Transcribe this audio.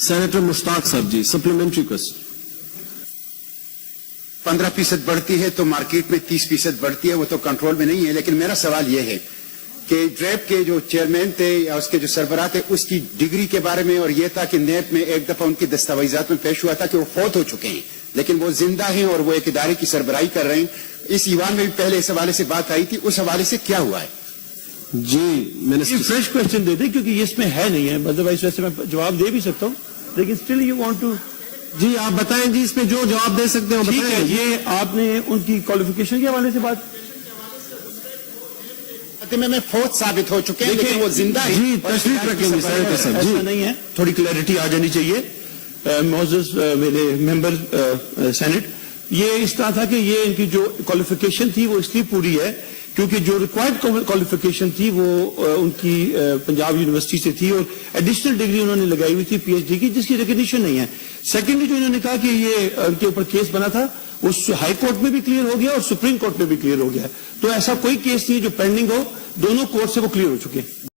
Senator مشتاق صاحب جی supplementary question 15% بڑھتی ہے تو مارکیٹ میں 30% بڑھتی ہے، وہ تو کنٹرول میں نہیں ہے. لیکن میرا سوال یہ ہے کہ ڈریپ کے جو چیئرمین تھے یا اس کے جو سربراہ تھے اس کی ڈگری کے بارے میں، اور یہ تھا کہ نیب میں ایک دفعہ ان کی دستاویزات میں پیش ہوا تھا کہ وہ فوت ہو چکے ہیں لیکن وہ زندہ ہیں اور وہ ایک ادارے کی سربراہی کر رہے ہیں. اس ایوان میں بھی پہلے اس حوالے سے بات آئی تھی، اس حوالے سے کیا ہوا ہے؟ جی یہ فریش کوشچن دیتے کیونکہ یہ اس میں ہے نہیں ہے، ادروائز ویسے میں جواب دے بھی سکتا ہوں لیکن اسٹل یو وانٹ ٹو. جی آپ بتائیں جی اس میں جو جواب دے سکتے ہیں ٹھیک ہے. یہ آپ نے ان کی کوالیفیکیشن کے حوالے سے بات میں فوت ثابت ہو چکے ہیں لیکن وہ زندہ ہیں. جی تشریف رکھیں گے سینیٹر صاحب. ایسا نہیں ہے، تھوڑی کلیئرٹی آ جانی چاہیے. معزز میرے ممبر سینٹ، یہ اس طرح تھا کہ یہ ان کی جو کوالیفیکیشن تھی وہ اس لیے پوری ہے کیونکہ جو ریکوائرڈ کوالیفیکیشن تھی وہ ان کی پنجاب یونیورسٹی سے تھی اور ایڈیشنل ڈگری انہوں نے لگائی ہوئی تھی پی ایچ ڈی کی جس کی ریکگنیشن نہیں ہے. سیکنڈلی جو انہوں نے کہا کہ یہ ان کے اوپر کیس بنا تھا وہ ہائی کورٹ میں بھی کلیئر ہو گیا اور سپریم کورٹ میں بھی کلیئر ہو گیا، تو ایسا کوئی کیس نہیں جو پینڈنگ ہو، دونوں کورٹ سے وہ کلیئر ہو چکے ہیں.